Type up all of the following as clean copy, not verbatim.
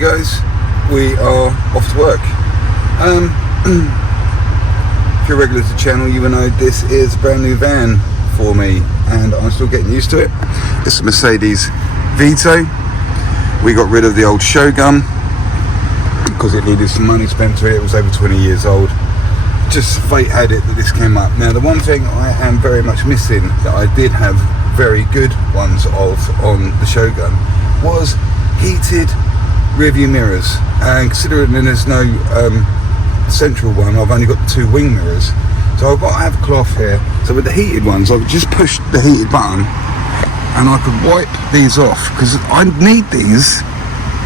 guys, we are off to work. If you're regular to the channel, you will know this is a brand new van for me and I'm still getting used to it. It's a Mercedes Vito. We got rid of the old Shogun because it needed some money spent to it. It was over 20 years old. Just fate had it that this came up. Now the one thing I am very much missing that I did have very good ones of on the Shogun was heated rear view mirrors, and considering there's no central one, I've only got the two wing mirrors, so I've got to have cloth here. So with the heated ones, I would just push the heated button and I could wipe these off, because I need these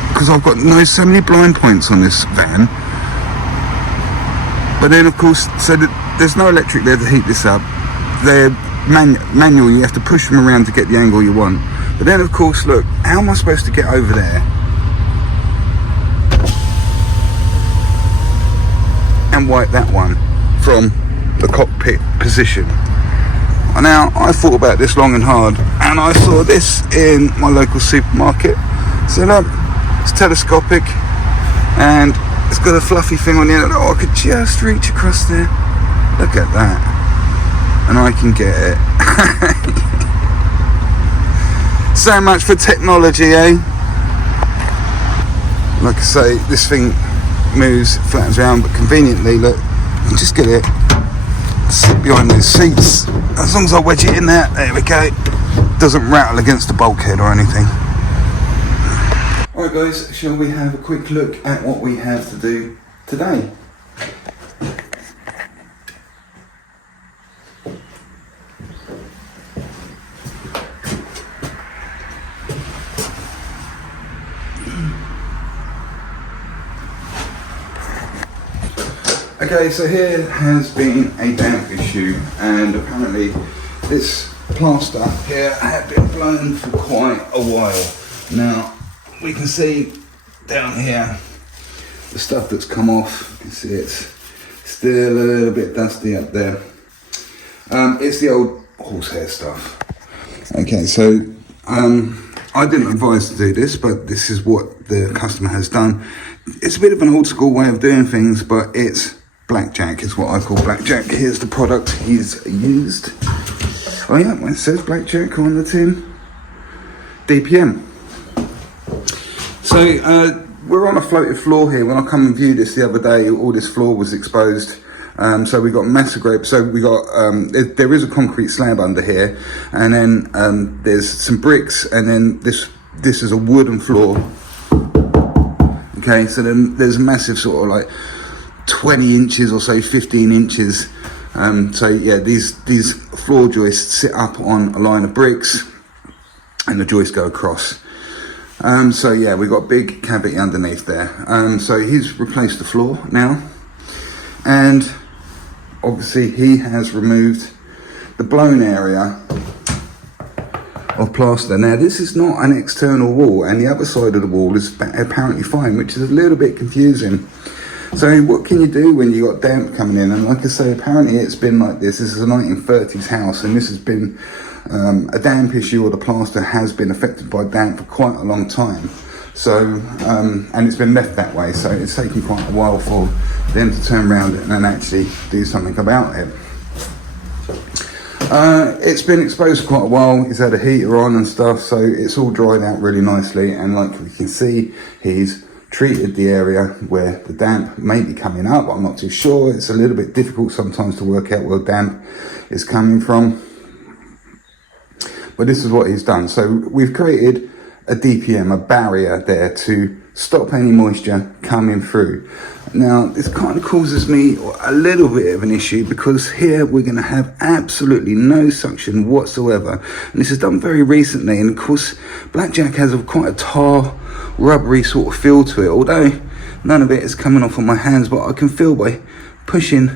because I've got so many blind points on this van. But then of course, so that there's no electric there to heat this up. They're manual, you have to push them around to get the angle you want. But then of course, look, how am I supposed to get over there and wipe that one from the cockpit position? Now I thought about this long and hard, and I saw this in my local supermarket. So look, it's telescopic and it's got a fluffy thing on the end. Oh, I could just reach across there. Look at that, and I can get it. So much for technology, eh? Like I say, this thing moves, flattens around, but conveniently, look, you can just get it, sit behind those seats. As long as I wedge it in there, there we go. Doesn't rattle against the bulkhead or anything. Alright guys, shall we have a quick look at what we have to do today? Okay, so here has been a damp issue, and apparently this plaster here had been blown for quite a while. Now we can see down here the stuff that's come off. You can see it's still a little bit dusty up there. It's the old horsehair stuff. Okay, so I didn't advise to do this, but this is what the customer has done. It's a bit of an old school way of doing things, but it's blackjack, is what I call blackjack. Here's the product he's used. Oh yeah, it says blackjack on the tin. DPM. So we're on a floated floor here. When I come and viewed this the other day, all this floor was exposed. So we got massive grape. So we got there is a concrete slab under here, and then there's some bricks, and then this is a wooden floor. Okay, so then there's a massive sort of like 20 inches or so, 15 inches. So yeah, these floor joists sit up on a line of bricks, and the joists go across. So yeah, we've got a big cavity underneath there. So he's replaced the floor now, and obviously he has removed the blown area of plaster. Now this is not an external wall, and the other side of the wall is apparently fine, which is a little bit confusing. So what can you do when you got damp coming in? And like I say, apparently it's been like this. This is a 1930s house, and this has been a damp issue, or the plaster has been affected by damp for quite a long time. So, and it's been left that way. So it's taken quite a while for them to turn around and then actually do something about it. It's been exposed for quite a while. He's had a heater on and stuff, so it's all dried out really nicely. And like we can see, he's treated the area where the damp may be coming up. I'm not too sure. It's a little bit difficult sometimes to work out where damp is coming from. But this is what he's done. So we've created a DPM, a barrier there to stop any moisture coming through. Now this kind of causes me a little bit of an issue, because here we're going to have absolutely no suction whatsoever, and this is done very recently. And of course blackjack has quite a tar, rubbery sort of feel to it, although none of it is coming off on my hands, but I can feel by pushing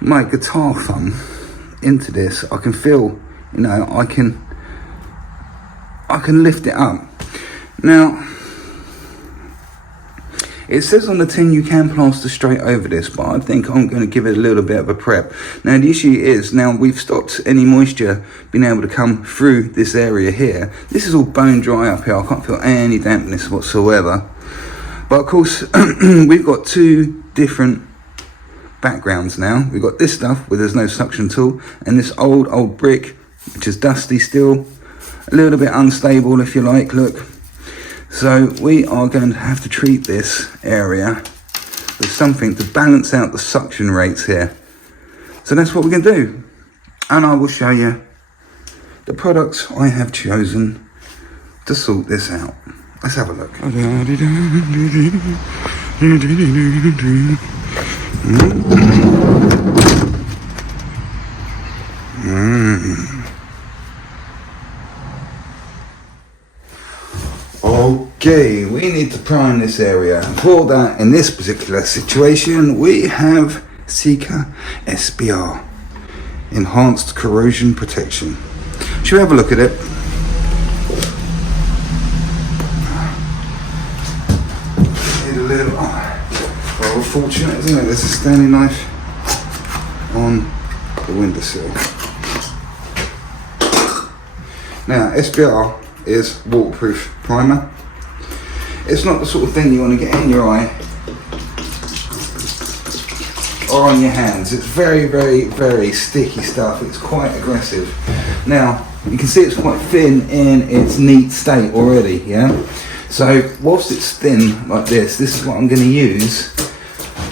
my guitar thumb into this, I can feel, you know, I can lift it up. Now it says on the tin you can plaster straight over this, but I think I'm going to give it a little bit of a prep. Now the issue is, now we've stopped any moisture being able to come through this area here. This is all bone dry up here. I can't feel any dampness whatsoever. But of course, we've got two different backgrounds now. We've got this stuff where there's no suction tool, and this old brick, which is dusty still, a little bit unstable if you like, look. So we are going to have to treat this area with something to balance out the suction rates here. So that's what we're going to do. And I will show you the products I have chosen to sort this out. Let's have a look. Okay, we need to prime this area. For that, in this particular situation, we have Sika SBR, Enhanced Corrosion Protection. Shall we have a look at it? Need a little, well, fortunate, isn't it? There's a Stanley knife on the windowsill. Now, SBR is waterproof primer. It's not the sort of thing you want to get in your eye or on your hands. It's very, very, very sticky stuff. It's quite aggressive. Now, you can see it's quite thin in its neat state already, yeah? So, whilst it's thin like this is what I'm going to use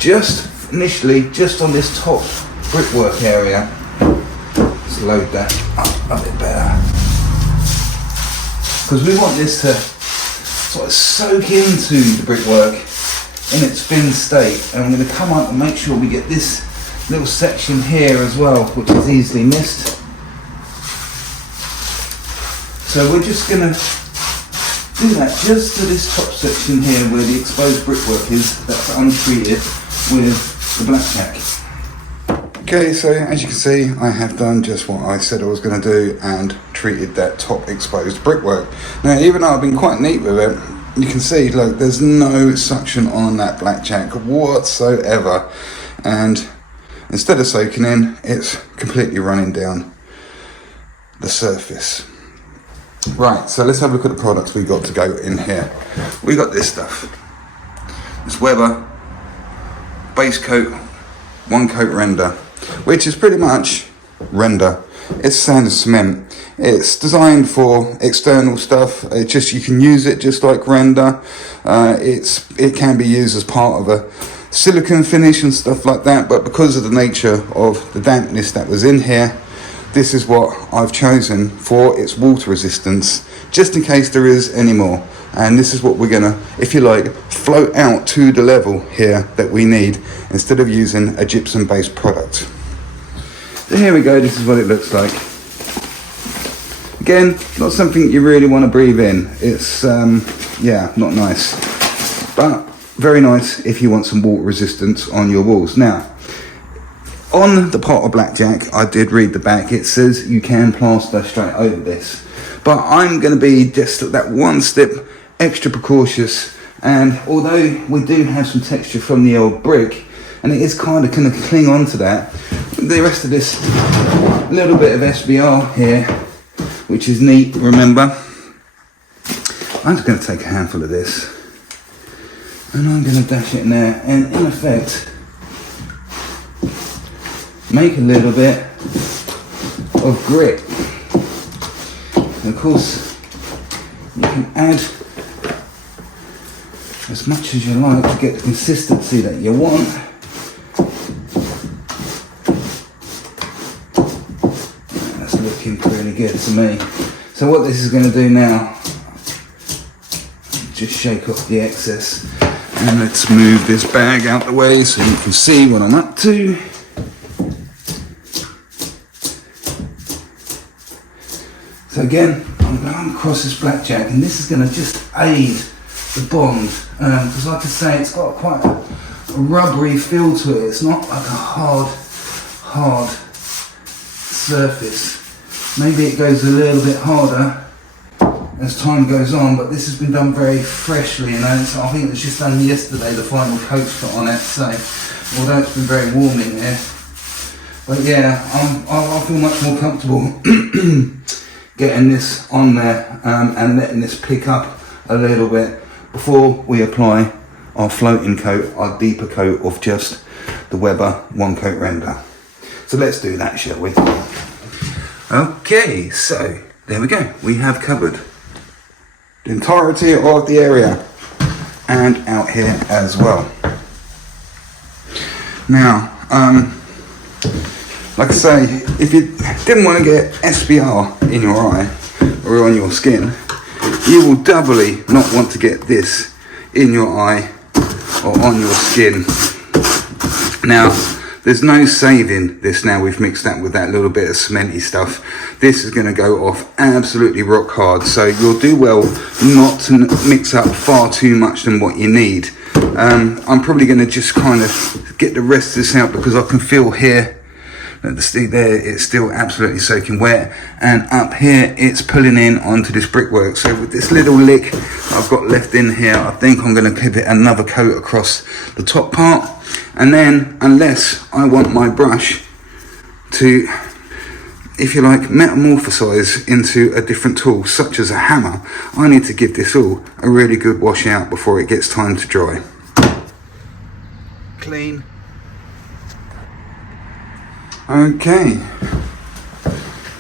just initially, just on this top brickwork area. Let's load that up a bit better. Because we want this to sort of soak into the brickwork in its thin state. And I'm going to come up and make sure we get this little section here as well, which is easily missed. So we're just going to do that just to this top section here where the exposed brickwork is, that's untreated with the blackjack. Okay, so as you can see, I have done just what I said I was going to do and treated that top exposed brickwork. Now, even though I've been quite neat with it, you can see, look, there's no suction on that blackjack whatsoever. And instead of soaking in, it's completely running down the surface. Right, so let's have a look at the products we got to go in here. We got this stuff. This Weber base coat, one coat render, which is pretty much render. It's sand and cement. It's designed for external stuff. It just, you can use it just like render. It can be used as part of a silicone finish and stuff like that, but because of the nature of the dampness that was in here, this is what I've chosen for its water resistance, just in case there is any more. And this is what we're gonna, if you like, float out to the level here that we need instead of using a gypsum based product. So here we go, this is what it looks like. Again, not something you really want to breathe in. It's, yeah, not nice. But very nice if you want some water resistance on your walls. Now, on the pot of blackjack, I did read the back, it says you can plaster straight over this. But I'm going to be just that one step extra precautious, and although we do have some texture from the old brick, and it is kind of going to cling on to that, the rest of this little bit of SBR here, which is neat, remember. I'm just going to take a handful of this, and I'm going to dash it in there, and in effect, make a little bit of grit. And of course, you can add as much as you like to get the consistency that you want. That's looking pretty good to me. So what this is going to do now, just shake off the excess, and let's move this bag out the way so you can see what I'm up to. So again, I'm going across this blackjack, and this is going to just aid the bond, because like I say, it's got quite a rubbery feel to it. It's not like a hard surface. Maybe it goes a little bit harder as time goes on, but this has been done very freshly, you know. So I think it was just done yesterday, the final coat put on it, so although it's been very warm in here. But yeah, I feel much more comfortable getting this on there and letting this pick up a little bit before we apply our floating coat, our deeper coat of just the Weber one coat render. So let's do that, shall we? Okay, so there we go. We have covered the entirety of the area and out here as well. Now, like I say, if you didn't want to get SBR in your eye or on your skin, you will doubly not want to get this in your eye or on your skin. Now, there's no saving this now. We've mixed that with that little bit of cementy stuff. This is going to go off absolutely rock hard. So you'll do well not to mix up far too much than what you need. I'm probably going to just kind of get the rest of this out because I can feel here that the stick there, it's still absolutely soaking wet, and up here it's pulling in onto this brickwork. So with this little lick I've got left in here, I think I'm going to give it another coat across the top part, and then unless I want my brush to, if you like, metamorphosize into a different tool such as a hammer, I need to give this all a really good wash out before it gets time to dry. Clean. Okay,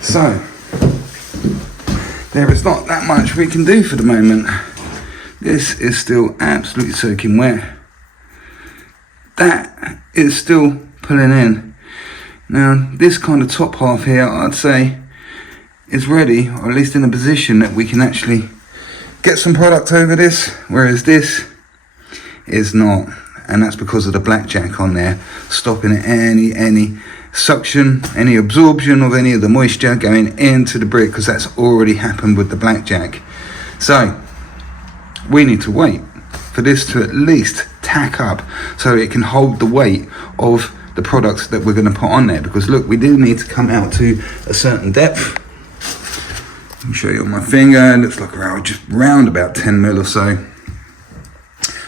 so there is not that much we can do for the moment. This is still absolutely soaking wet. That is still pulling in. Now this kind of top half here, I'd say, is ready, or at least in a position that we can actually get some product over this, whereas this is not, and that's because of the blackjack on there stopping any suction, any absorption of any of the moisture going into the brick, because that's already happened with the blackjack. So we need to wait for this to at least tack up so it can hold the weight of the products that we're going to put on there, because look, we do need to come out to a certain depth. Let me show you on my finger. It looks like around, just round about 10 mil or so.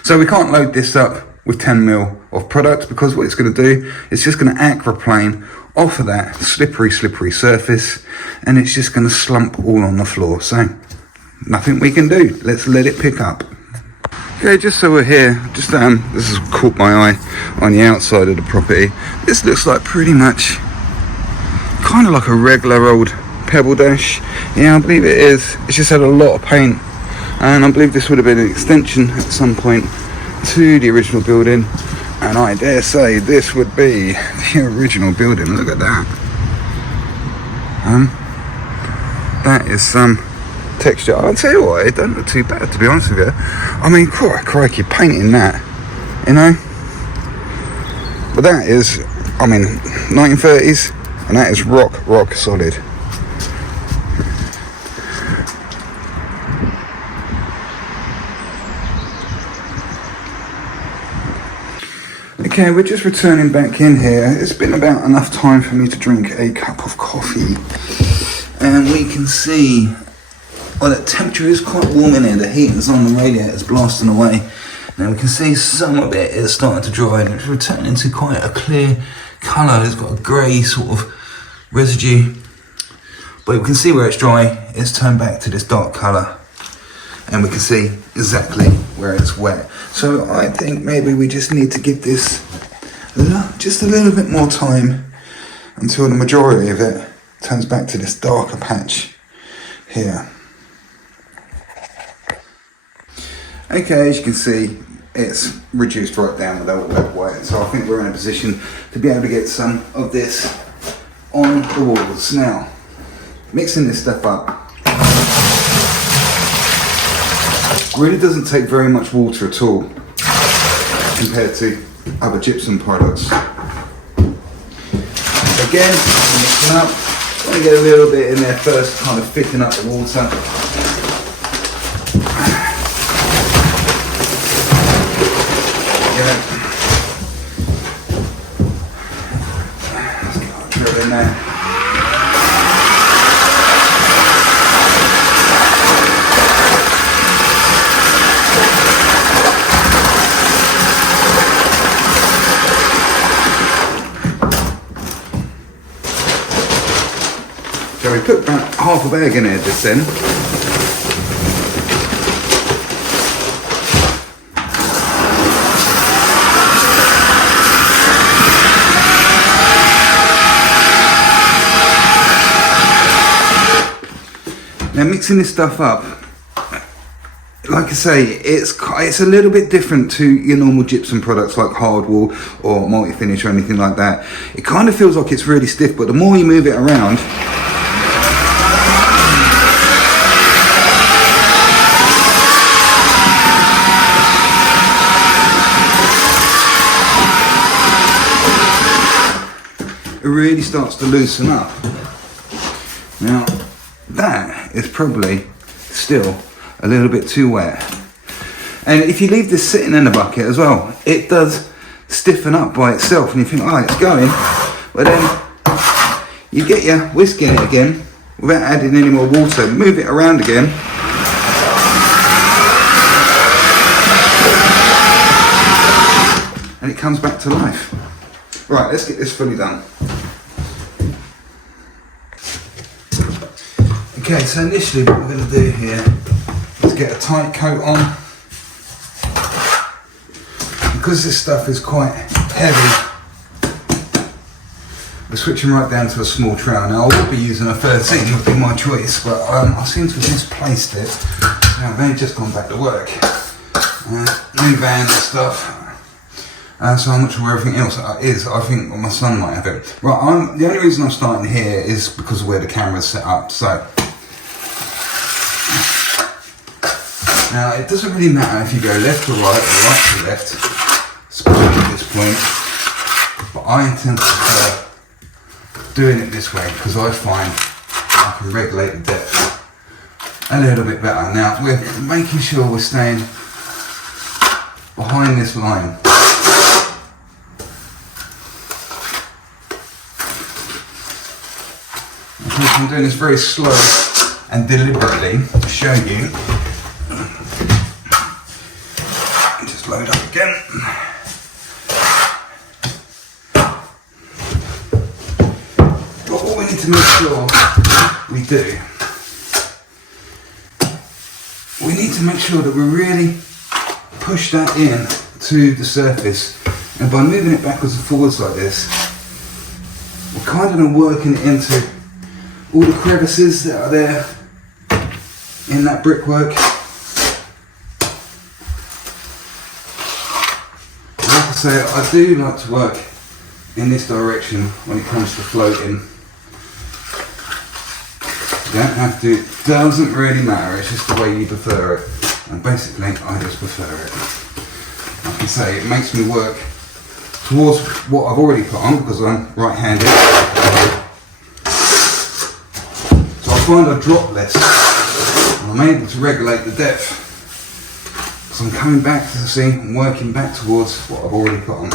So we can't load this up with 10 mil of product, because what it's going to do, it's just going to aquaplane off of that slippery surface, and it's just going to slump all on the floor. So nothing we can do. Let's let it pick up. Okay, just so we're here, just this has caught my eye on the outside of the property. This looks like pretty much kind of like a regular old pebble dash. Yeah, I believe it is. It's just had a lot of paint, and I believe this would have been an extension at some point to the original building, and I dare say this would be the original building. Look at that. That is some texture. I'll tell you what, it doesn't look too bad, to be honest with you. I mean, crikey, painting that, you know. But that is, I mean, 1930s, and that is rock solid. Okay, we're just returning back in here. It's been about enough time for me to drink a cup of coffee, and we can see, well, the temperature is quite warm in here. The heat is on, the radiator's blasting away. Now we can see some of it is starting to dry, and it's returning to quite a clear colour. It's got a grey sort of residue, but we can see where it's dry, it's turned back to this dark colour, and we can see exactly where it's wet. So I think maybe we just need to give this just a little bit more time until the majority of it turns back to this darker patch here. Okay, as you can see, it's reduced right down with that wet white, so I think we're in a position to be able to get some of this on the walls. Now, mixing this stuff up really doesn't take very much water at all compared to other gypsum products. Again, mixing up, want to get a little bit in there first, kind of thicken up the water. Let's get our drill in there. So we put about half a bag in here just then. Now mixing this stuff up, like I say, it's a little bit different to your normal gypsum products like hardwool or multi-finish or anything like that. It kind of feels like it's really stiff, but the more you move it around, it really starts to loosen up. Now that is probably still a little bit too wet, and if you leave this sitting in the bucket as well, it does stiffen up by itself, and you think, oh, it's going, but then you get your whisk in it again without adding any more water, move it around again, and it comes back to life. Right, let's get this fully done. Okay, so initially what we're going to do here is get a tight coat on. Because this stuff is quite heavy, we're switching right down to a small trowel. Now I will be using a 13, would be my choice, but I seem to have misplaced it. Now I've only just gone back to work. New van and stuff. So I'm not sure where everything else is. I think my son might have it. Right, the only reason I'm starting here is because of where the camera's set up. So now it doesn't really matter if you go left to right or right to left, especially at this point, but I intend to prefer doing it this way because I find I can regulate the depth a little bit better. Now we're making sure we're staying behind this line. I'm doing this very slow and deliberately to show you. Just load up again. But what we need to make sure we do, we need to make sure that we really push that in to the surface, and by moving it backwards and forwards like this, we're kind of working it into all the crevices that are there in that brickwork. Like I say, I do like to work in this direction when it comes to floating. You don't have to, it doesn't really matter, it's just the way you prefer it. And basically, I just prefer it. Like I say, it makes me work towards what I've already put on because I'm right-handed. I find I drop less and I'm able to regulate the depth because I'm coming back to the scene and working back towards what I've already put on.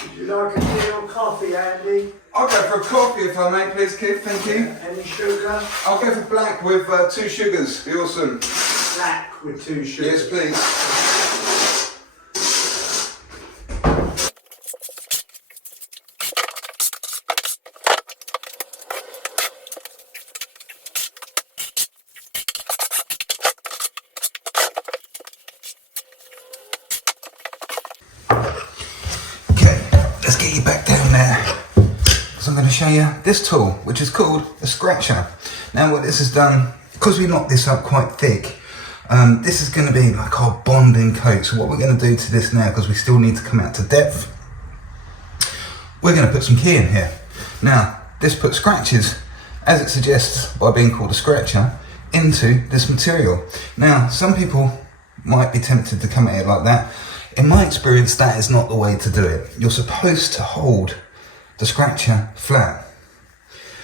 Would you like a tea or coffee, Andy? I'll go for a coffee if I may, please, Keith, thank you. Any sugar? I'll go for black with 2 sugars, be awesome. Black with 2 sugars? Yes, please. Let's get you back down there because I'm going to show you this tool, which is called a scratcher. Now what this has done, because we knocked this up quite thick, this is going to be like our bonding coat. So what we're going to do to this now, because we still need to come out to depth, we're going to put some key in here. Now this puts scratches, as it suggests by being called a scratcher, into this material. Now some people might be tempted to come at it like that. In my experience, that is not the way to do it. You're supposed to hold the scratcher flat.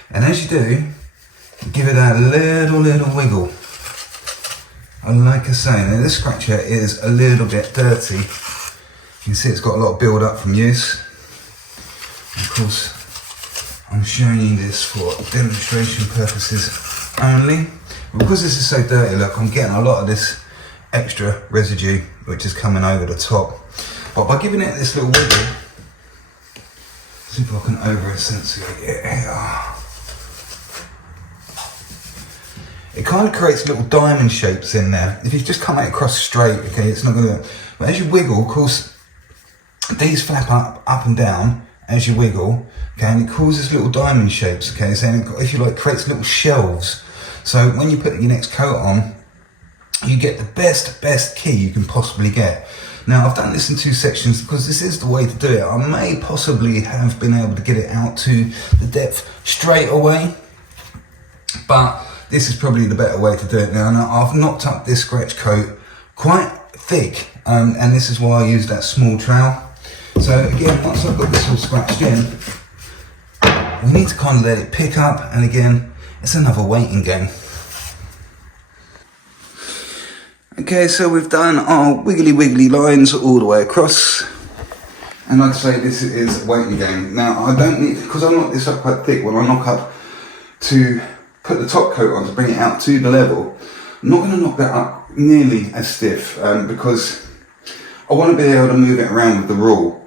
And as you do, give it a little wiggle. like I say, now this scratcher is a little bit dirty. You can see it's got a lot of build up from use. Of course, I'm showing you this for demonstration purposes only. Because this is so dirty, look, I'm getting a lot of this extra residue which is coming over the top. But by giving it this little wiggle, see if I can over accentuate it here. It kind of creates little diamond shapes in there. If you just come across straight, okay, it's not going to. But as you wiggle, of course, these flap up and down as you wiggle, okay, and it causes little diamond shapes, okay. So if you like, creates little shelves. So when you put your next coat on, you get the best key you can possibly get. Now I've done this in 2 sections because this is the way to do it. I may possibly have been able to get it out to the depth straight away, but this is probably the better way to do it now. Now I've knocked up this scratch coat quite thick, and this is why I use that small trowel. So again, once I've got this all scratched in, we need to kind of let it pick up, and again, it's another waiting game. Okay, so we've done our wiggly lines all the way across, and I'd say this is a waiting game. Now I don't need, because I knocked this up quite thick, when I knock up to put the top coat on to bring it out to the level, I'm not going to knock that up nearly as stiff, because I want to be able to move it around with the rule.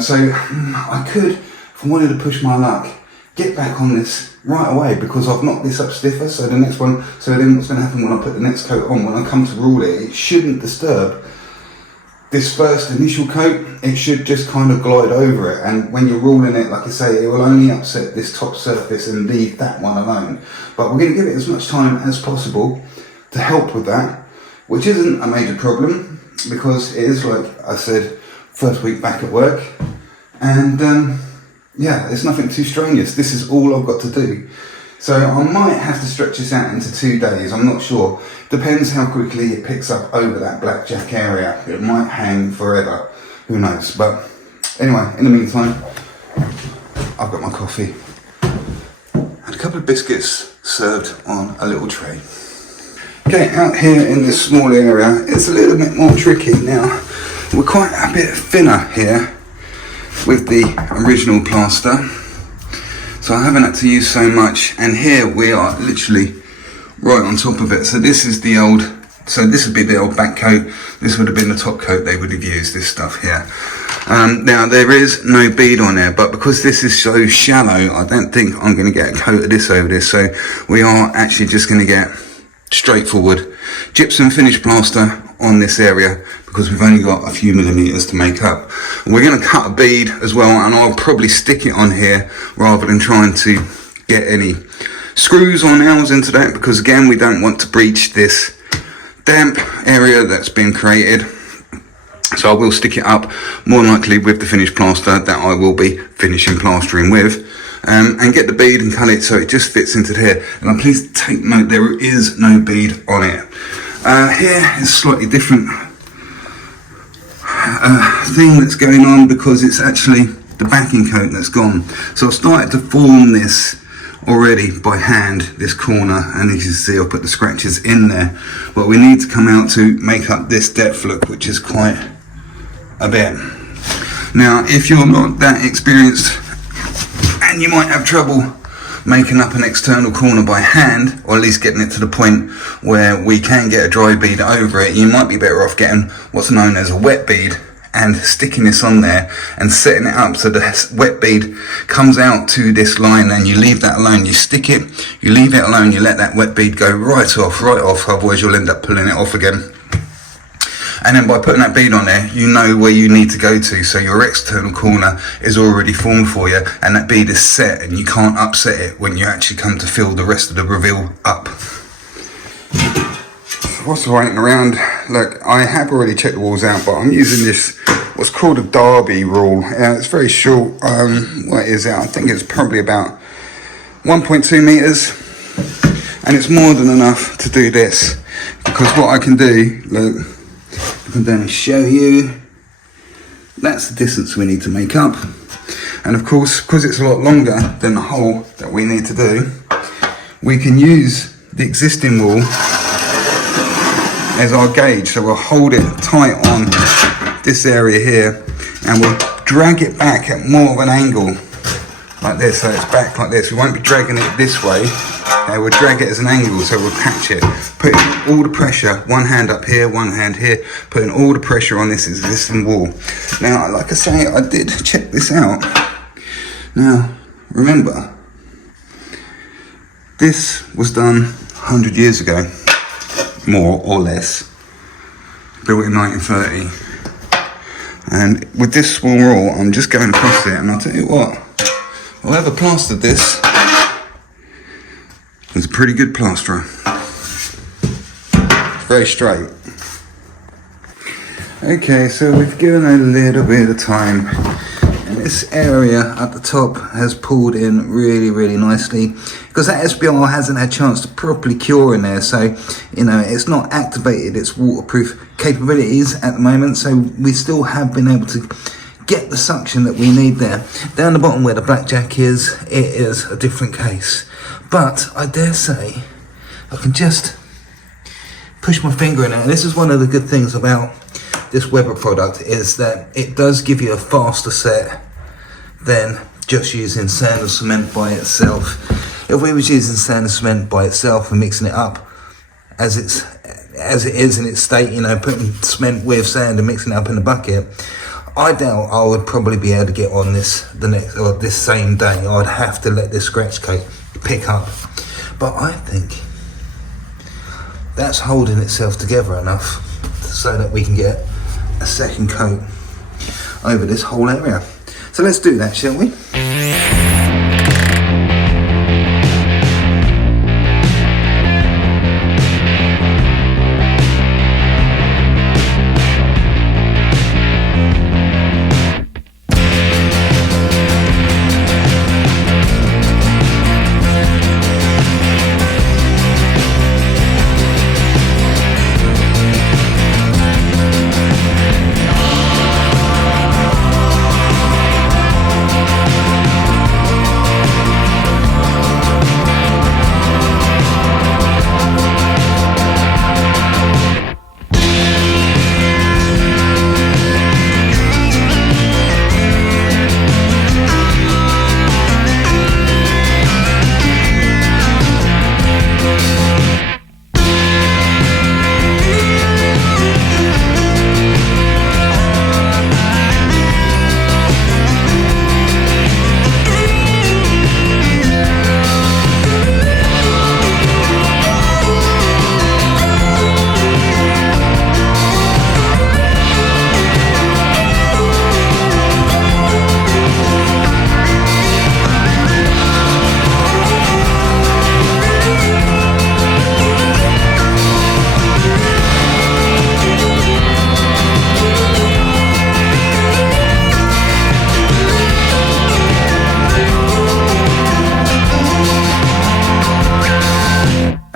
So I could, if I wanted to push my luck, get back on this right away, because I've knocked this up stiffer. So the next one, so then what's going to happen when I put the next coat on, when I come to rule it, it shouldn't disturb this first initial coat. It should just kind of glide over it, and when you're ruling it, like I say, it will only upset this top surface and leave that one alone. But we're going to give it as much time as possible to help with that, which isn't a major problem, because it is, like I said, first week back at work, and yeah, it's nothing too strenuous. This is all I've got to do. So I might have to stretch this out into 2 days, I'm not sure. Depends how quickly it picks up over that blackjack area. It might hang forever, who knows. But anyway, in the meantime, I've got my coffee and a couple of biscuits served on a little tray. Okay, out here in this small area, it's a little bit more tricky. Now, we're quite a bit thinner here with the original plaster, so I haven't had to use so much, and here we are literally right on top of it. So this is the old, so this would be the old back coat, this would have been the top coat they would have used, this stuff here. Now there is no bead on there, but because this is so shallow, I don't think I'm going to get a coat of this over this, so we are actually just going to get straightforward gypsum finish plaster on this area, because we've only got a few millimeters to make up. We're going to cut a bead as well, and I'll probably stick it on here rather than trying to get any screws or nails into that, because again, we don't want to breach this damp area that's been created. So I will stick it up, more likely with the finished plaster that I will be finishing plastering with, and get the bead and cut it so it just fits into here. And please take note, there is no bead on it. Here is slightly different thing that's going on, because it's actually the backing coat that's gone. So I've started to form this already by hand, this corner, and as you can see I've put the scratches in there, but we need to come out to make up this depth look, which is quite a bit. Now if you're not that experienced and you might have trouble making up an external corner by hand, or at least getting it to the point where we can get a dry bead over it, you might be better off getting what's known as a wet bead and sticking this on there and setting it up so the wet bead comes out to this line, and you leave that alone. You stick it, you leave it alone, you let that wet bead go right off, otherwise you'll end up pulling it off again. And then by putting that bead on there, you know where you need to go to, so your external corner is already formed for you, and that bead is set, and you can't upset it when you actually come to fill the rest of the reveal up. Whilst waiting around, look, I have already checked the walls out, but I'm using this, what's called a Derby rule. It's very short. What is it? I think it's probably about 1.2 meters, and it's more than enough to do this, because what I can do, look, I can then show you, that's the distance we need to make up. And of course, because it's a lot longer than the hole that we need to do, we can use the existing wall as our gauge. So we'll hold it tight on this area here and we'll drag it back at more of an angle like this, so it's back like this. We won't be dragging it this way, we'll drag it as an angle, so we'll catch it, putting all the pressure, one hand up here, one hand here, putting all the pressure on this existing wall. Now, like I say, I did check this out. Now, remember, this was done 100 years ago, more or less, built in 1930. And with this small rule, I'm just going across it, and I'll tell you what, whoever plastered this was a pretty good plasterer. Very straight. Okay, so we've given a little bit of time. And this area at the top has pulled in really, really nicely because that SBR hasn't had a chance to properly cure in there. So, you know, it's not activated its waterproof capabilities at the moment. So we still have been able to get the suction that we need there. Down the bottom where the blackjack is, it is a different case. But I dare say I can just push my finger in it. And this is one of the good things about this Weber product, is that it does give you a faster set than just using sand and cement by itself. If we was using sand and cement by itself and mixing it up as it is in its state, you know, putting cement with sand and mixing it up in the bucket, I doubt I would probably be able to get on this this same day. I'd have to let this scratch coat pick up. But I think that's holding itself together enough so that we can get a second coat over this whole area. So let's do that, shall we?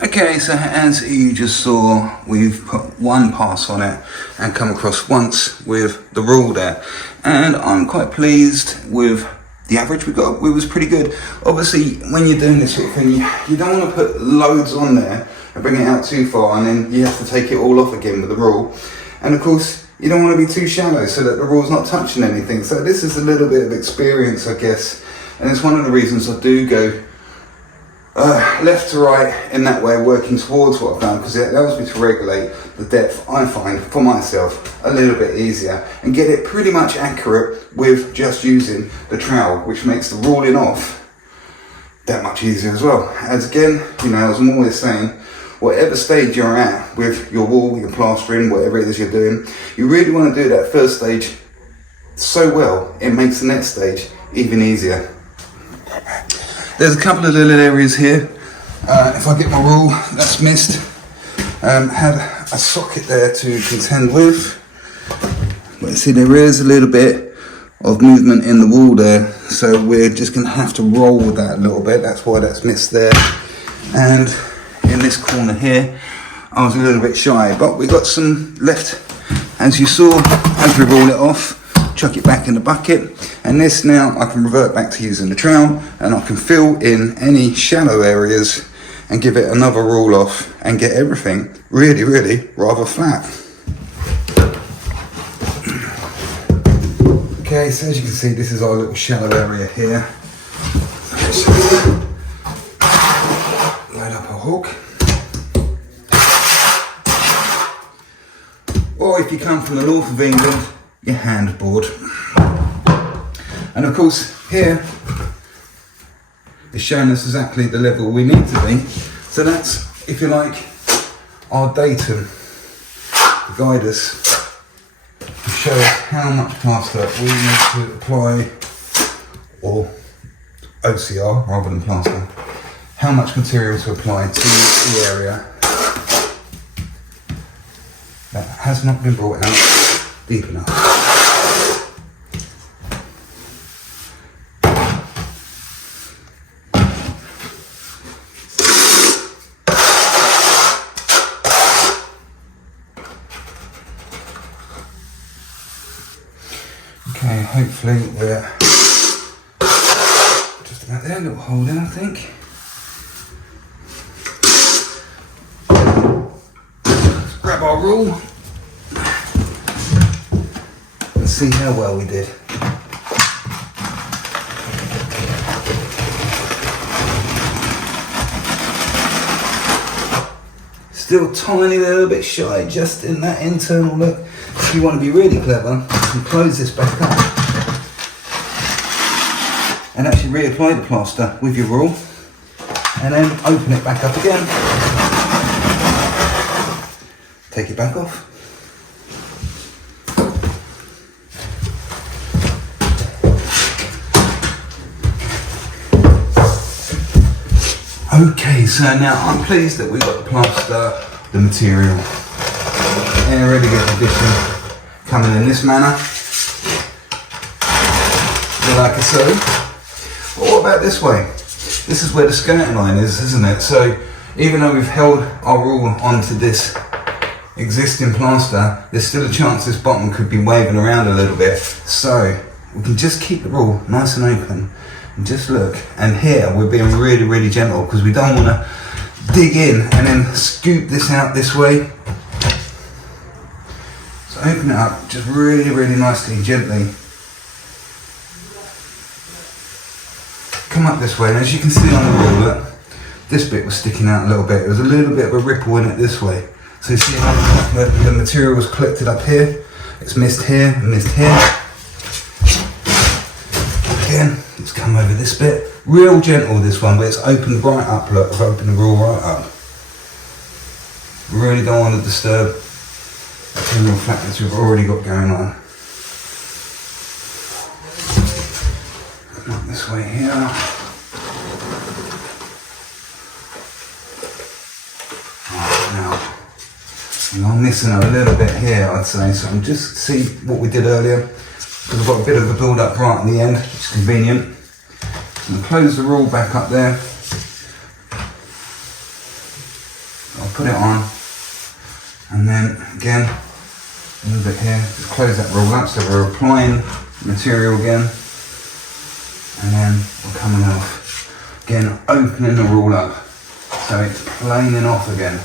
Okay, so as you just saw, we've put one pass on it and come across once with the rule there. And I'm quite pleased with the average we got. It was pretty good. Obviously, when you're doing this sort of thing, you don't want to put loads on there and bring it out too far, and then you have to take it all off again with the rule. And of course, you don't want to be too shallow so that the rule's not touching anything. So this is a little bit of experience, I guess. And it's one of the reasons I do go left to right in that way, working towards what I've done, because it allows me to regulate the depth, I find, for myself a little bit easier and get it pretty much accurate with just using the trowel, which makes the ruling off that much easier as well. As again, you know, as I'm always saying, whatever stage you're at with your wall, your plastering, whatever it is you're doing, you really want to do that first stage so well, it makes the next stage even easier. There's a couple of little areas here. If I get my rule that's missed, had a socket there to contend with. But you see, there is a little bit of movement in the wall there, so we're just going to have to roll with that a little bit. That's why that's missed there. And in this corner here, I was a little bit shy, but we got some left, as you saw. As we roll it off, chuck it back in the bucket, and this now I can revert back to using the trowel, and I can fill in any shallow areas and give it another roll off and get everything really, really rather flat. Okay, so as you can see, this is our little shallow area here. Let's just load up our hook. Or if you come from the north of England, your hand board. And of course, here it's showing us exactly the level we need to be. So that's, if you like, our datum to guide us, to show us how much plaster we need to apply, or OCR rather than plaster, how much material to apply to the area that has not been brought out deep enough. Okay, hopefully we're just about there, a little hole in, I think. Let's grab our rule and see how well we did. Still tiny little bit shy, just in that internal look. If you want to be really clever, you can close this back up and actually reapply the plaster with your rule and then open it back up again. Take it back off. Okay, so now I'm pleased that we got the plaster, the material, and a really good addition coming in this manner, like so. But what about this way? This is where the skirting line is, isn't it? So even though we've held our rule onto this existing plaster, there's still a chance this bottom could be waving around a little bit. So we can just keep the rule nice and open and just look. And here we're being really, really gentle because we don't want to dig in and then scoop this out this way. So open it up just really, really nicely and gently. Come up this way, and as you can see on the rule, look, this bit was sticking out a little bit. There was a little bit of a ripple in it this way. So you see how the material was collected up here. It's missed here and missed here. Again, it's come over this bit. Real gentle this one, but it's opened right up, look, I've opened the rule right up. Really don't want to disturb the material flatness we've already got going on. Up this way here. Right, now, I'm missing a little bit here, I'd say, so I'm just see what we did earlier, because I've got a bit of a build up right at the end, which is convenient. I'm going to close the rule back up there. I'll put it on, and then again, a little bit here, just close that rule up, so we're applying material again. And then we're coming off. Again, opening the rule up. So it's planing off again.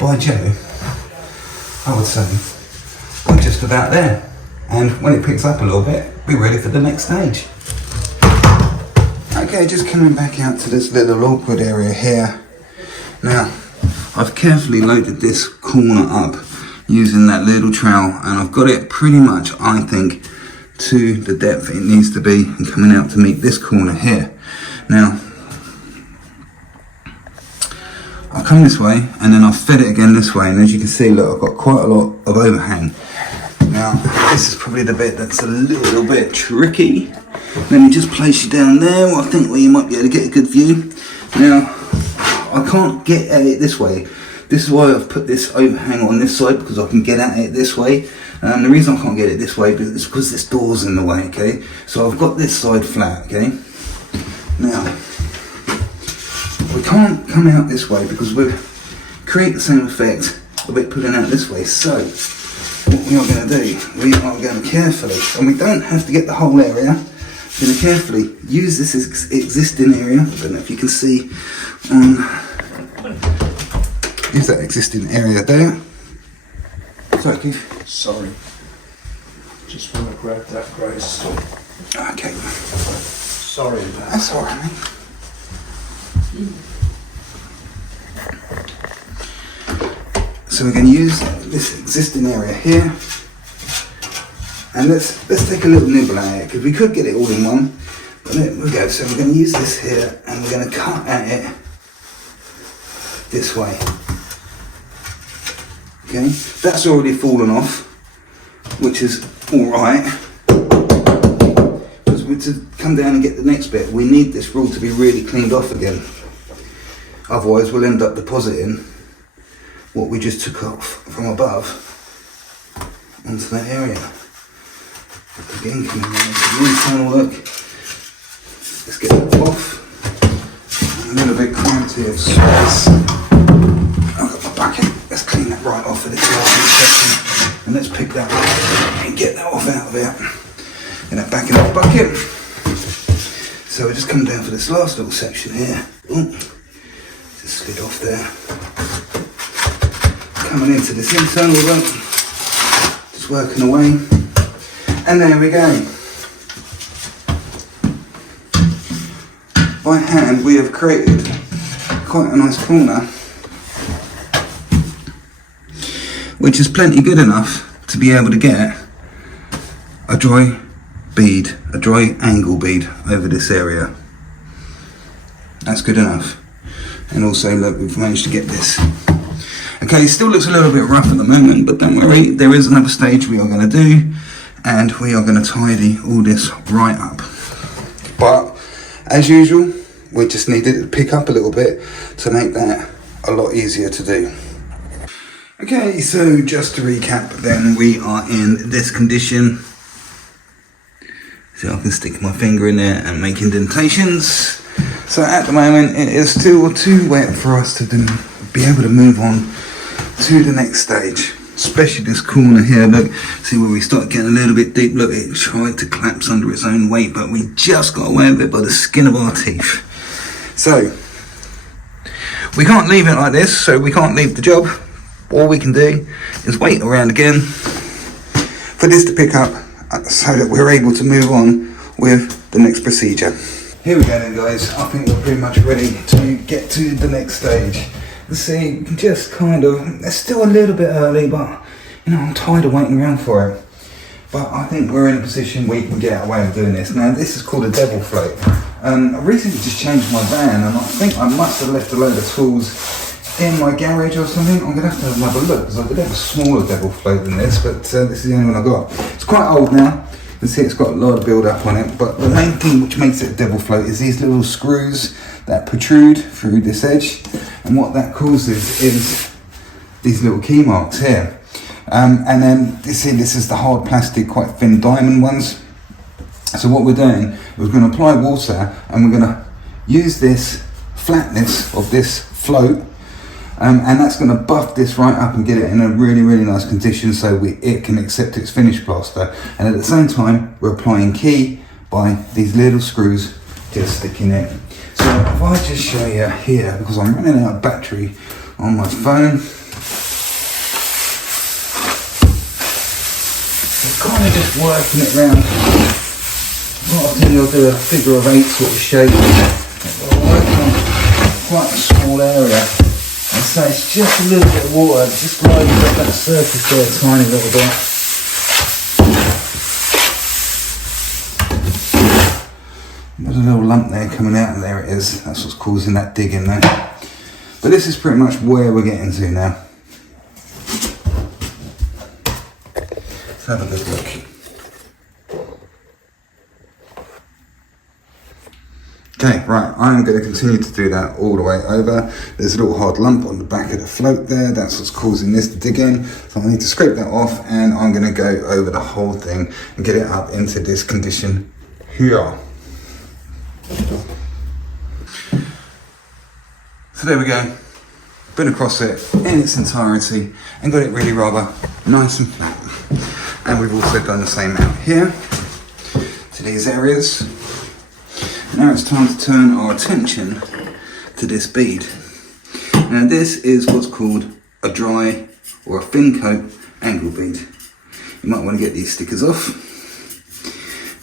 By Joe, I would say, we're just about there. And when it picks up a little bit, we're ready for the next stage. Okay, just coming back out to this little awkward area here. Now, I've carefully loaded this corner up using that little trowel, and I've got it pretty much, I think, to the depth it needs to be and coming out to meet this corner here. Now, I'll come this way and then I've fed it again this way, and as you can see, look, I've got quite a lot of overhang. Now, this is probably the bit that's a little bit tricky. Let me just place you down there, I think where you might be able to get a good view. Now, I can't get at it this way. This is why I've put this overhang on this side, because I can get at it this way. The reason I can't get it this way is because this door's in the way, okay? So I've got this side flat, okay? Now, we can't come out this way because we'll create the same effect a bit pulling out this way. So what we are going to do, we are going to carefully, and we don't have to get the whole area, we're going to carefully use this existing area. I don't know if you can see use that existing area there. Sorry, Keith. Sorry. Just want to grab that grey stuff. Okay. Sorry about that. That's alright, mate. So we're going to use this existing area here, and let's take a little nibble at it, because we could get it all in one, but there we go. So we're going to use this here, and we're going to cut at it this way. Okay, that's already fallen off, which is alright. Because to come down and get the next bit, we need this rule to be really cleaned off again. Otherwise we'll end up depositing what we just took off from above onto that area. Again, coming around to the internal look. Let's get that off. A little bit cramped here of space. I've got my bucket. Let's clean that right off of this last section, and let's pick that up and get that off out of there. And that back in our bucket. So we're just coming down for this last little section here. Ooh, just slid off there. Coming into this internal look, just working away, and there we go. By hand, we have created quite a nice corner, which is plenty good enough to be able to get a dry bead, a dry angle bead over this area. That's good enough. And also, look, we've managed to get this. Okay, it still looks a little bit rough at the moment, but don't worry, there is another stage we are going to do, and we are going to tidy all this right up. But as usual, we just needed to pick up a little bit to make that a lot easier to do. Okay, so just to recap then, we are in this condition. So I can stick my finger in there and make indentations. So at the moment it is still too wet for us to be able to move on to the next stage. Especially this corner here, look, see where we start getting a little bit deep. Look, it tried to collapse under its own weight, but we just got away with it by the skin of our teeth. So we can't leave it like this, so we can't leave the job. All we can do is wait around again for this to pick up, so that we're able to move on with the next procedure. Here we go then, guys. I think we're pretty much ready to get to the next stage. Let's see, just kind of, it's still a little bit early, but you know, I'm tired of waiting around for it. But I think we're in a position where we can get away with doing this. Now, this is called a devil float. I recently just changed my van, and I think I must have left a load of tools in my garage or something. I'm going to have another look, because I did have a smaller devil float than this, but this is the only one I got. It's quite old now. You can see it's got a lot of build up on it, but the main thing which makes it a devil float is these little screws that protrude through this edge, and what that causes is these little key marks here. And then you see this is the hard plastic, quite thin diamond ones. So what we're doing is we're going to apply water, and we're going to use this flatness of this float, and that's going to buff this right up and get it in a really, really nice condition, so it can accept its finished plaster. And at the same time, we're applying key by these little screws just sticking in. So if I just show you here, because I'm running out of battery on my phone, we're kind of just working it round. What I'll do, I'll do a figure of 8 sort of shape. We're working on quite a small area. And so it's just a little bit of water, just gliding up that surface there a tiny little bit. There's a little lump there coming out, and there it is. That's what's causing that dig in there. But this is pretty much where we're getting to now. Let's have a good look. Okay, right, I'm going to continue to do that all the way over. There's a little hard lump on the back of the float there. That's what's causing this to dig in. So I need to scrape that off, and I'm going to go over the whole thing and get it up into this condition here. So there we go. been across it in its entirety and got it really rather nice and flat. And we've also done the same out here to these areas. Now it's time to turn our attention to this bead. Now this is what's called a dry or a thin coat angle bead. You might want to get these stickers off,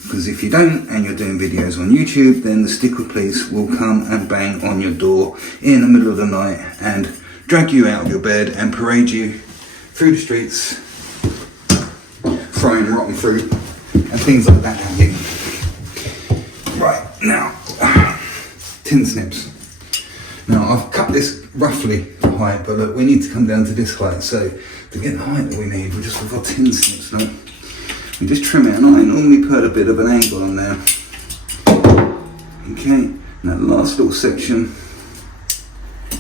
because if you don't and you're doing videos on YouTube, then the sticker police will come and bang on your door in the middle of the night and drag you out of your bed and parade you through the streets, throwing rotten fruit and things like that at you. Right, now, tin snips. Now I've cut this roughly to height, but look, we need to come down to this height, so to get the height that we need, we've got tin snips now. We just trim it, and I normally put a bit of an angle on there. Okay, and that last little section,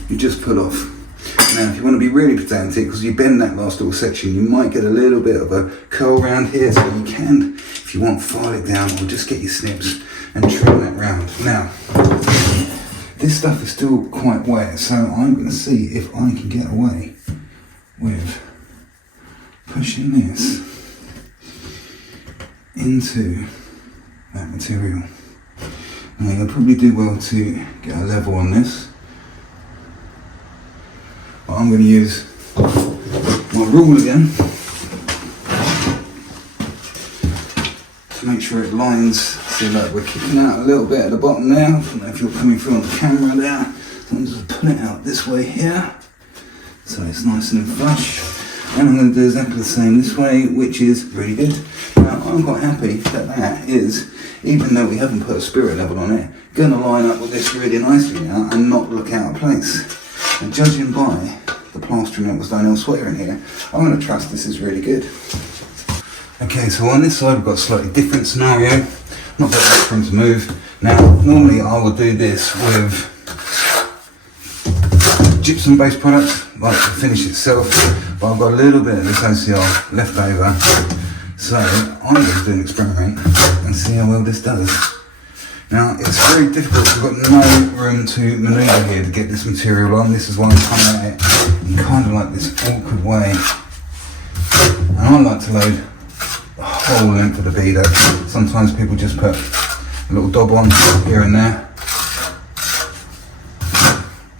you just pull off. Now if you want to be really pedantic, because you bend that last little section, you might get a little bit of a curl round here, so you can, if you want, file it down, or just get your snips and trim that round. Now, this stuff is still quite wet, so I'm going to see if I can get away with pushing this into that material. Now you'll probably do well to get a level on this, but I'm going to use my rule again to make sure it lines. See, like we're kicking out a little bit at the bottom there. I don't know if you're coming through on the camera there, so I'm just put it out this way here so it's nice and flush. And I'm going to do exactly the same this way, which is really good. Now I'm quite happy that that is, even though we haven't put a spirit level on it, going to line up with this really nicely now and not look out of place. And judging by the plastering that was done elsewhere in here, I'm going to trust this is really good. Okay, so on this side we've got a slightly different scenario. Not got much room to move. Now normally I would do this with gypsum based products, like the finish itself, but I've got a little bit of this OCR left over, so I'm going to do an experiment and see how well this does. Now it's very difficult, we've got no room to manoeuvre here to get this material on. This is why I'm coming at it in kind of like this awkward way, and I like to load the whole length of the bead up. Sometimes people just put a little dob on here and there.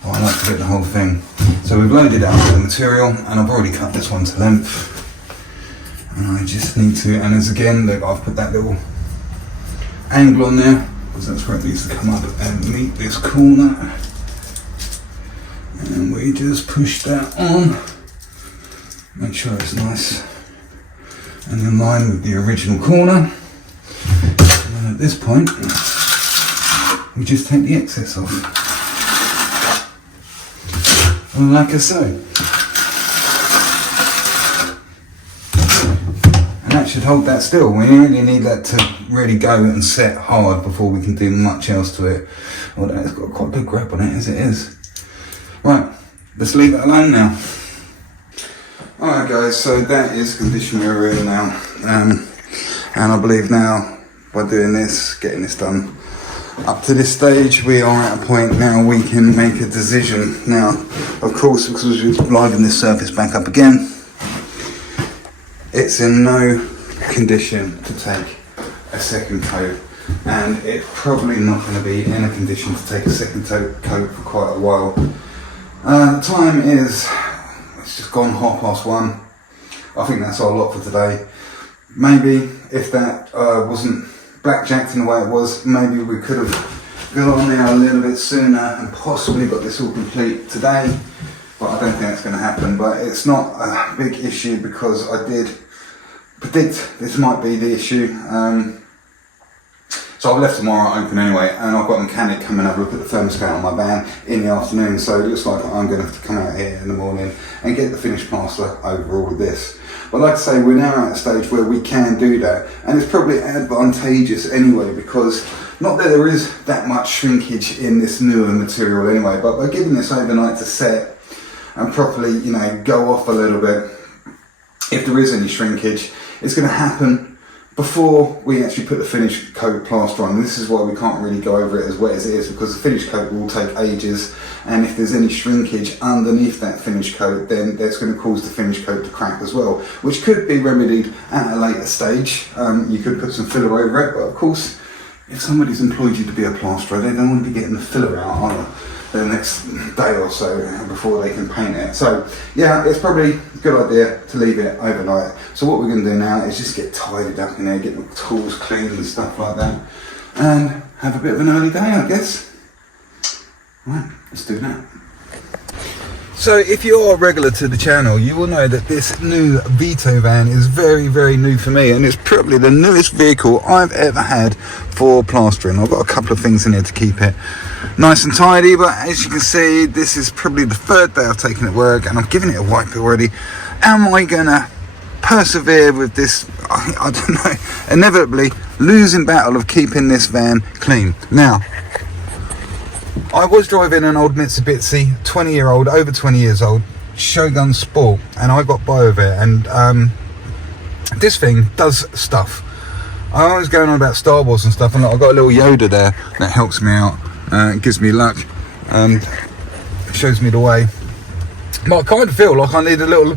I like to get the whole thing. So we've loaded up the material, and I've already cut this one to length. And I just need to, and as again, look, I've put that little angle on there, because that's where it needs to come up and meet this corner. And we just push that on. Make sure it's nice and in line with the original corner. And then at this point, we just take the excess off. Like so. And that should hold that still. We really need that to really go and set hard before we can do much else to it. Although it's got quite a good grip on it as it is. Right, let's leave it alone now. Alright guys, so that is the condition we're in now. And I believe now, by doing this, getting this done, up to this stage, we are at a point now we can make a decision. Now, of course, because we've livened this surface back up again, it's in no condition to take a second coat, and it's probably not going to be in a condition to take a second coat for quite a while. The time is, it's just gone 1:30. I think that's our lot for today. Maybe if that wasn't blackjacked in the way it was, maybe we could have got on there a little bit sooner and possibly got this all complete today, but I don't think that's going to happen. But it's not a big issue, because I did predict this might be the issue. So I've left tomorrow open anyway, and I've got a mechanic come and have a look at the thermostat on my van in the afternoon, so it looks like I'm going to have to come out here in the morning and get the finished plaster over all of this. But like I say, we're now at a stage where we can do that, and it's probably advantageous anyway, because not that there is that much shrinkage in this newer material anyway, but by giving this overnight to set and properly, you know, go off a little bit, if there is any shrinkage, it's going to happen before we actually put the finish coat plaster on. This is why we can't really go over it as wet as it is, because the finish coat will take ages, and if there's any shrinkage underneath that finish coat, then that's going to cause the finish coat to crack as well, which could be remedied at a later stage. You could put some filler over it, but of course, if somebody's employed you to be a plasterer, they don't want to be getting the filler out the next day or so before they can paint it. So yeah, it's probably a good idea to leave it overnight. So what we're going to do now is just get tidied up in there, get the tools cleaned and stuff like that, and have a bit of an early day, I guess. Right, let's do that. So if you're a regular to the channel, you will know that this new Vito van is very, very new for me, and it's probably the newest vehicle I've ever had for plastering. I've got a couple of things in here to keep it nice and tidy, but as you can see, this is probably the third day I've taken it to work, and I've given it a wipe already. Am I gonna persevere with this? I don't know, inevitably losing battle of keeping this van clean. Now, I was driving an old Mitsubishi, 20-year-old, over 20 years old, Shogun Sport, and I got by with it, and this thing does stuff. I was going on about Star Wars and stuff, and I've got a little Yoda there that helps me out, gives me luck, and shows me the way. But I kind of feel like I need a little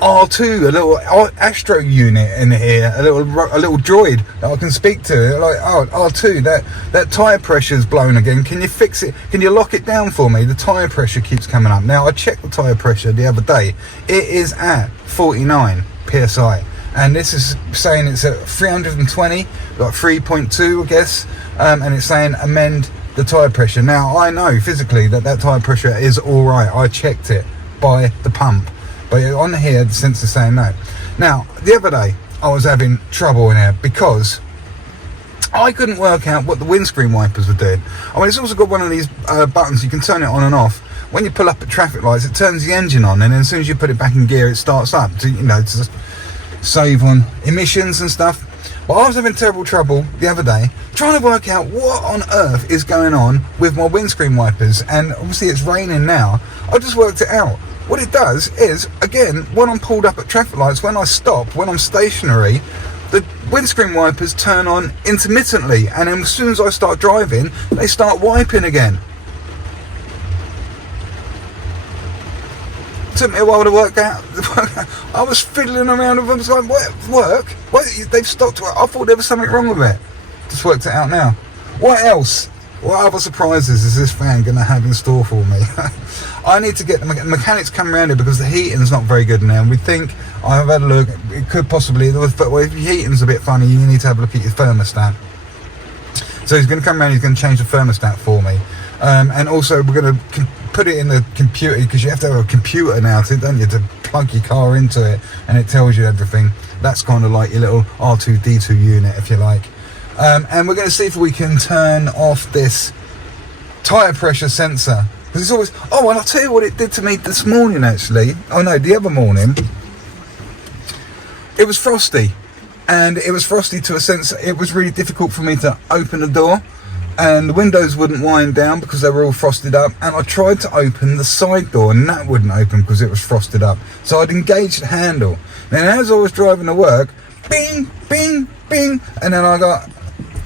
R2, a little Astro unit in here, a little droid that I can speak to. Like, oh, R2, that tyre pressure's blown again. Can you fix it? Can you lock it down for me? The tyre pressure keeps coming up. Now, I checked the tyre pressure the other day. It is at 49 psi, and this is saying it's at 320, like 3.2, I guess, and it's saying amend the tyre pressure. Now, I know physically that tyre pressure is all right. I checked it by the pump. But on here, the sensor's saying no. Now, the other day, I was having trouble in here because I couldn't work out what the windscreen wipers were doing. I mean, it's also got one of these buttons, you can turn it on and off. When you pull up at traffic lights, it turns the engine on, and then as soon as you put it back in gear, it starts up to, you know, to save on emissions and stuff. But I was having terrible trouble the other day trying to work out what on earth is going on with my windscreen wipers, and obviously it's raining now. I just worked it out. What it does is, again, when I'm pulled up at traffic lights, when I stop, when I'm stationary, the windscreen wipers turn on intermittently, and then as soon as I start driving, they start wiping again. Took me a while to work out. I was fiddling around with them. I was like, what, work? What? They've stopped work. I thought there was something wrong with it. Just worked it out now. What else? What other surprises is this van going to have in store for me? I need to get the mechanics come around here because the heating's not very good now. And we think, I've had a look, it could possibly, but if your heating's a bit funny, you need to have a look at your thermostat. So he's going to come around, he's going to change the thermostat for me. And also we're going to put it in the computer, because you have to have a computer now, don't you, to plug your car into it, and it tells you everything. That's kind of like your little R2-D2 unit, if you like. And we're going to see if we can turn off this tyre pressure sensor, because it's always, oh, and I'll tell you what it did to me this morning, actually. Oh no, the other morning it was frosty, and it was frosty to a sense. It was really difficult for me to open the door, and the windows wouldn't wind down because they were all frosted up, and I tried to open the side door and that wouldn't open because it was frosted up. So I'd engaged the handle. Then as I was driving to work, bing, bing, bing, and then I got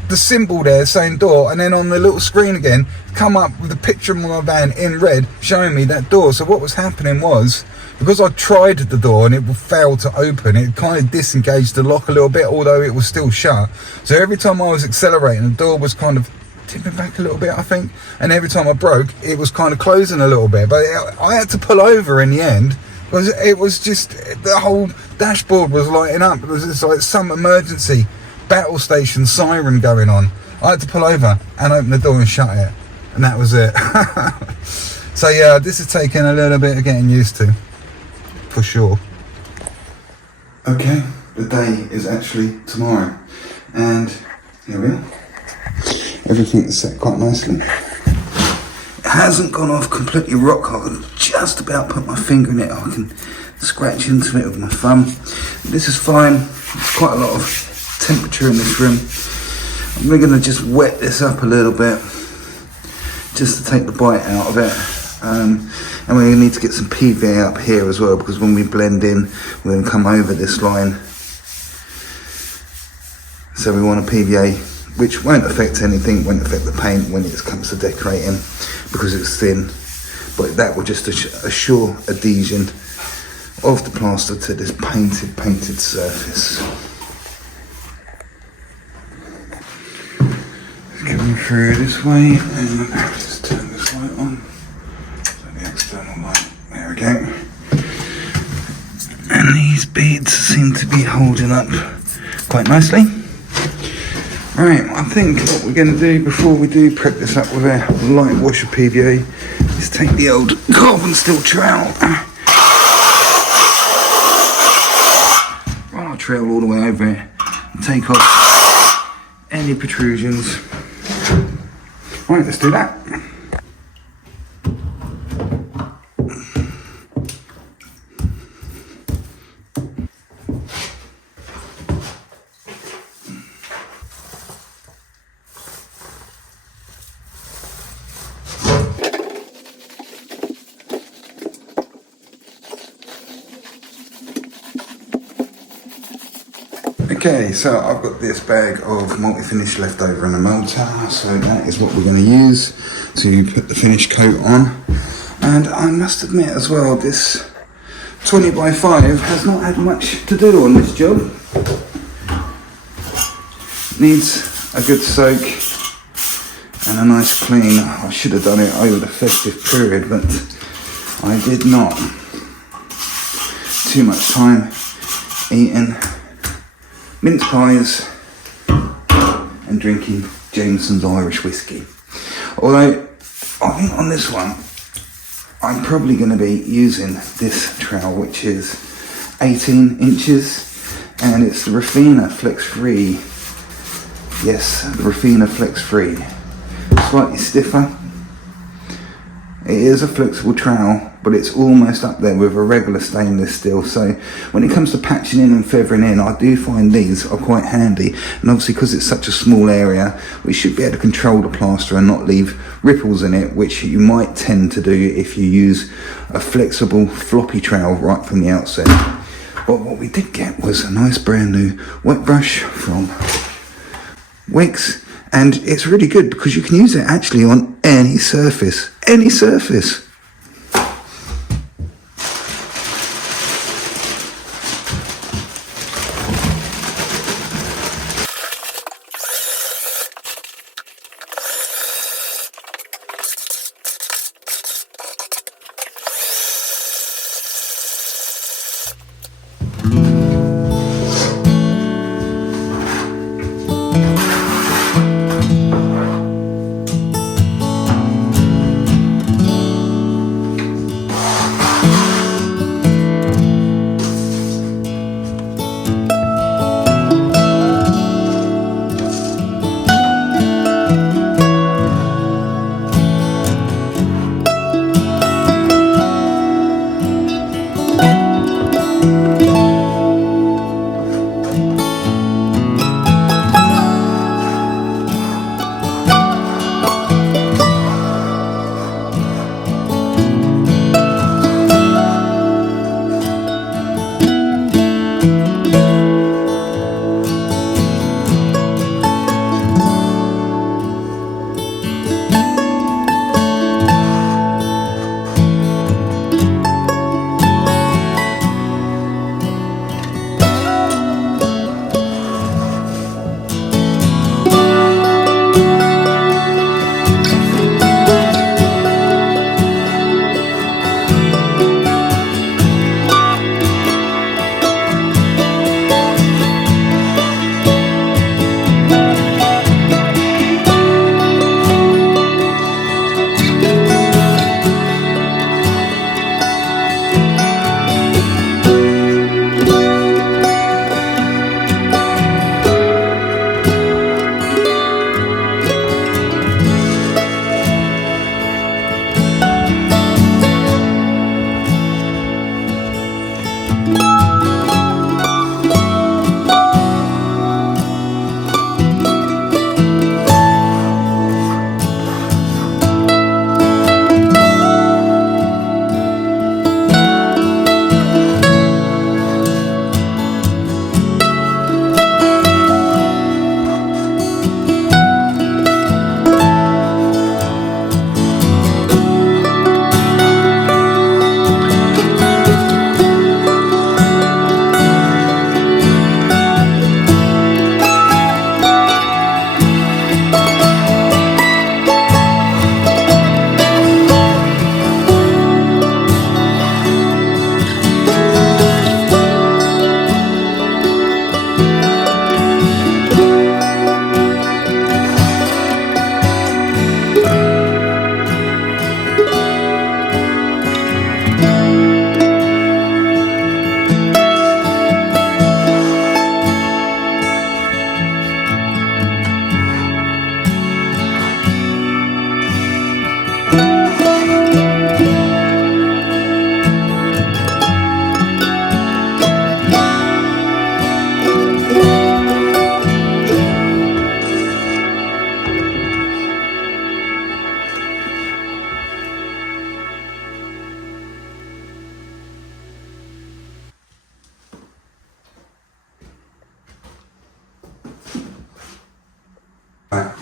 the symbol there saying door, and then on the little screen again come up with a picture of my van in red showing me that door. So what was happening was, because I tried the door and it failed to open, it kind of disengaged the lock a little bit, although it was still shut. So every time I was accelerating, the door was kind of tipping back a little bit, I think, and every time I broke, it was kind of closing a little bit. But I had to pull over in the end because it was just, the whole dashboard was lighting up. It was just like some emergency battle station siren going on. I had to pull over and open the door and shut it, and that was it. So yeah, this is taking a little bit of getting used to, for sure. Okay, the day is actually tomorrow, and here we are. Everything's set quite nicely. It hasn't gone off completely rock hard. I can just about put my finger in it. I can scratch into it with my thumb. This is fine. There's quite a lot of temperature in this room. We're going to just wet this up a little bit just to take the bite out of it, and we're going to need to get some PVA up here as well, because when we blend in we're going to come over this line So we want a PVA which won't affect anything, won't affect the paint when it comes to decorating because it's thin, but that will just assure adhesion of the plaster to this painted surface. Coming through this way, and just turn this light on. So the external light, there we go. And these beads seem to be holding up quite nicely. Right, I think what we're going to do before we do prep this up with a light wash of PVA is take the old carbon steel trowel, run our trowel all the way over it, and take off any protrusions. Right, let's do that. Okay, so I've got this bag of multi-finish left over in a melter, so that is what we're going to use to put the finish coat on. And I must admit as well, this 20x5 has not had much to do on this job. Needs a good soak and a nice clean. I should have done it over the festive period, but I did not. Too much time eating mince pies and drinking Jameson's Irish whiskey. Although I think on this one I'm probably going to be using this trowel, which is 18 inches, and it's the Rafina Flex Free. Yes, the Rafina Flex Free. Slightly stiffer. It is a flexible trowel, but it's almost up there with a regular stainless steel. So when it comes to patching in and feathering in, I do find these are quite handy. And obviously because it's such a small area, we should be able to control the plaster and not leave ripples in it, which you might tend to do if you use a flexible floppy trowel right from the outset. But what we did get was a nice brand new wet brush from Wix. And it's really good because you can use it actually on any surface. Any surface.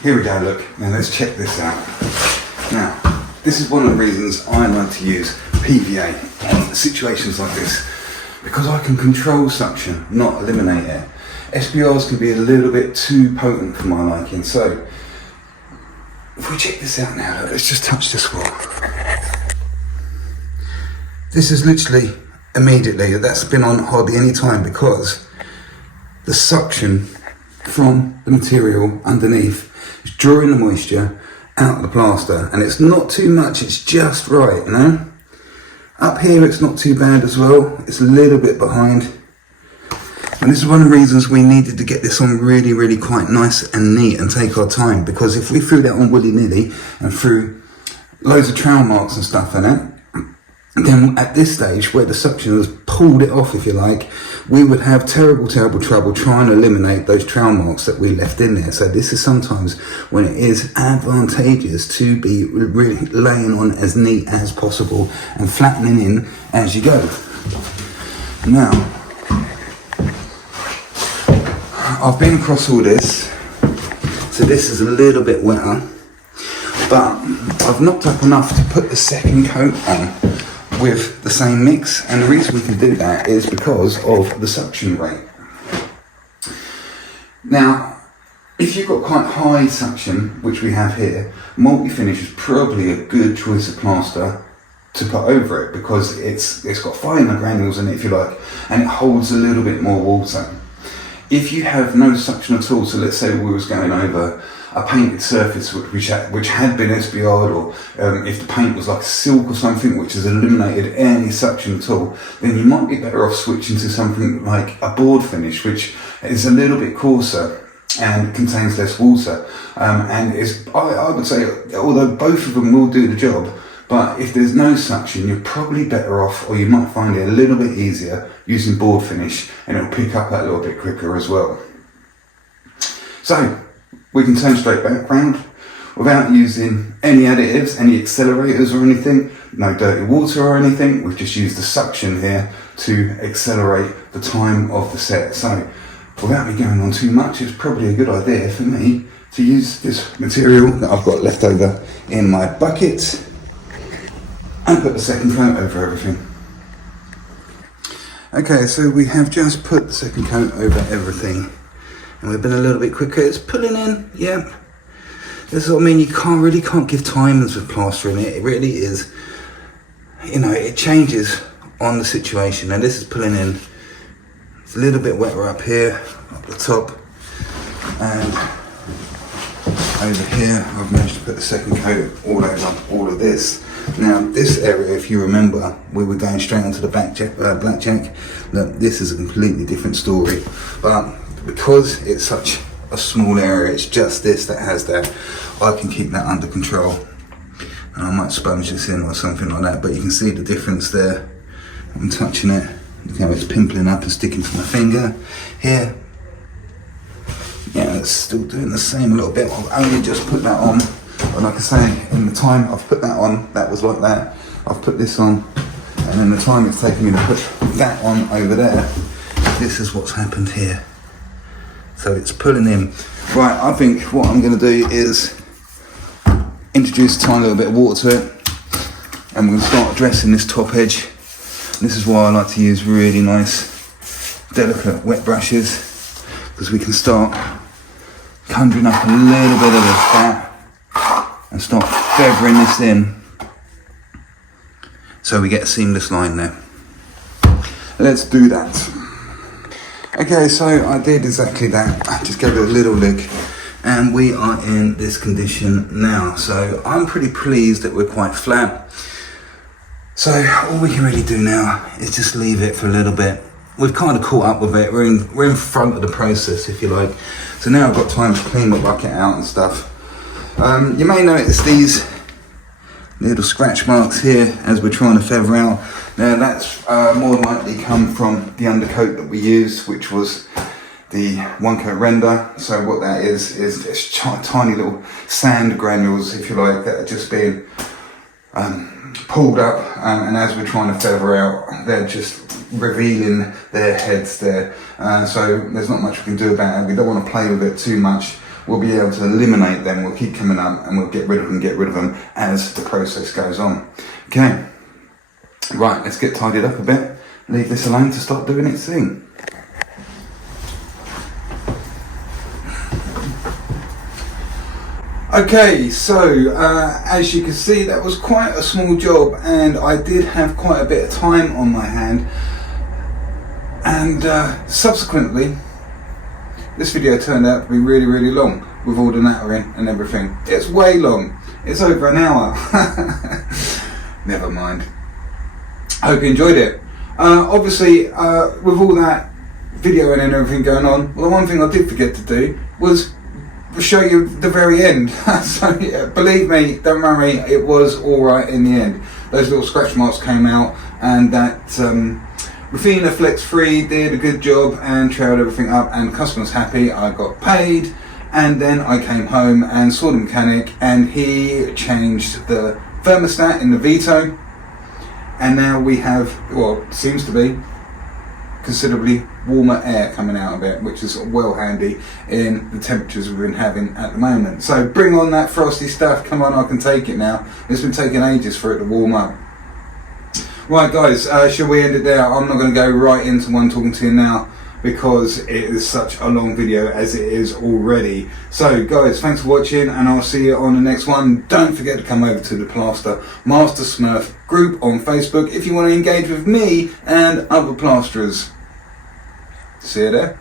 Here we go, look. Now let's check this out. Now, this is one of the reasons I like to use PVA on situations like this, because I can control suction, not eliminate it. SBRs can be a little bit too potent for my liking, so if we check this out now, let's just touch this wall. This is literally immediately, that's been on hardly any time, because the suction from the material underneath is drawing the moisture out of the plaster, and it's not too much, it's just right, you know. Up here it's not too bad as well, it's a little bit behind, and this is one of the reasons we needed to get this on really quite nice and neat and take our time, because if we threw that on willy-nilly and threw loads of trowel marks and stuff in it, then at this stage where the suction has pulled it off, if you like, we would have terrible trouble trying to eliminate those trowel marks that we left in there. So this is sometimes when it is advantageous to be really laying on as neat as possible and flattening in as you go. Now, I've been across all this, so this is a little bit wetter, but I've knocked up enough to put the second coat on with the same mix, and the reason we can do that is because of the suction rate. Now, if you've got quite high suction, which we have here, multi-finish is probably a good choice of plaster to put over it, because it's got finer granules in it, if you like, and it holds a little bit more water. If you have no suction at all, so let's say we was going over a painted surface which had been SBR'd, or if the paint was like silk or something which has eliminated any suction at all, then you might be better off switching to something like a board finish, which is a little bit coarser and contains less water, and is, I would say, although both of them will do the job, but if there's no suction, you're probably better off, or you might find it a little bit easier using board finish, and it'll pick up that little bit quicker as well. So we can turn straight back round without using any additives, any accelerators or anything, no dirty water or anything. We've just used the suction here to accelerate the time of the set. So without me going on too much, it's probably a good idea for me to use this material that I've got left over in my bucket and put the second coat over everything. Okay, so we have just put the second coat over everything, and we've been a little bit quicker. It's pulling in, yeah. This is what I mean, you really can't give timings with plastering it. It really is, you know, it changes on the situation. And this is pulling in. It's a little bit wetter up here, up the top, and over here I've managed to put the second coat all over all of this. Now this area, if you remember, we were going straight onto the blackjack. Look, this is a completely different story, but because it's such a small area, it's just this that has that, I can keep that under control, and I might sponge this in or something like that, but you can see the difference there. I'm touching it, look how it's pimpling up and sticking to my finger here. Yeah, it's still doing the same a little bit. I've only just put that on, but like I say, in the time I've put that on, that was like that. I've put this on, and in the time it's taken me to put that on over there, this is what's happened here. So it's pulling in. Right, I think what I'm going to do is introduce a tiny little bit of water to it, and we're going to start dressing this top edge. This is why I like to use really nice, delicate wet brushes, because we can start conjuring up a little bit of this fat and start feathering this in, so we get a seamless line there. Let's do that. Okay, so I did exactly that. I just gave it a little lick, and we are in this condition now. So I'm pretty pleased that we're quite flat. So all we can really do now is just leave it for a little bit. We've kind of caught up with it. We're in front of the process, if you like. So now I've got time to clean the bucket out and stuff. You may notice these little scratch marks here as we're trying to feather out. Now that's more than likely come from the undercoat that we used, which was the one coat render. So what that is just tiny little sand granules, if you like, that are just being pulled up, and as we're trying to feather out, they're just revealing their heads there. So there's not much we can do about it. We don't want to play with it too much. we'll be able to eliminate them. We'll keep coming up and we'll get rid of them as the process goes on. Okay, right, let's get tidied up a bit. Leave this alone to start doing its thing. Okay, so as you can see, that was quite a small job, and I did have quite a bit of time on my hand, and subsequently this video turned out to be really long with all the nattering and everything. It's way long, it's over an hour. Never mind. I hope you enjoyed it. Obviously with all that video and everything going on, well, the one thing I did forget to do was show you the very end. So yeah, believe me, don't worry, it was alright in the end. Those little scratch marks came out, and that Rafina Flex 3 did a good job and trailed everything up, and the customer's happy. I got paid, and then I came home and saw the mechanic, and he changed the thermostat in the Vito, and now we have, well, seems to be considerably warmer air coming out of it, which is well handy in the temperatures we've been having at the moment. So bring on that frosty stuff, come on, I can take it now. It's been taking ages for it to warm up. Right guys, shall we end it there? I'm not going to go right into what I'm talking to you now, because it is such a long video as it is already. So guys, thanks for watching, and I'll see you on the next one. Don't forget to come over to the Plaster Master Smurf group on Facebook if you want to engage with me and other plasterers. See you there.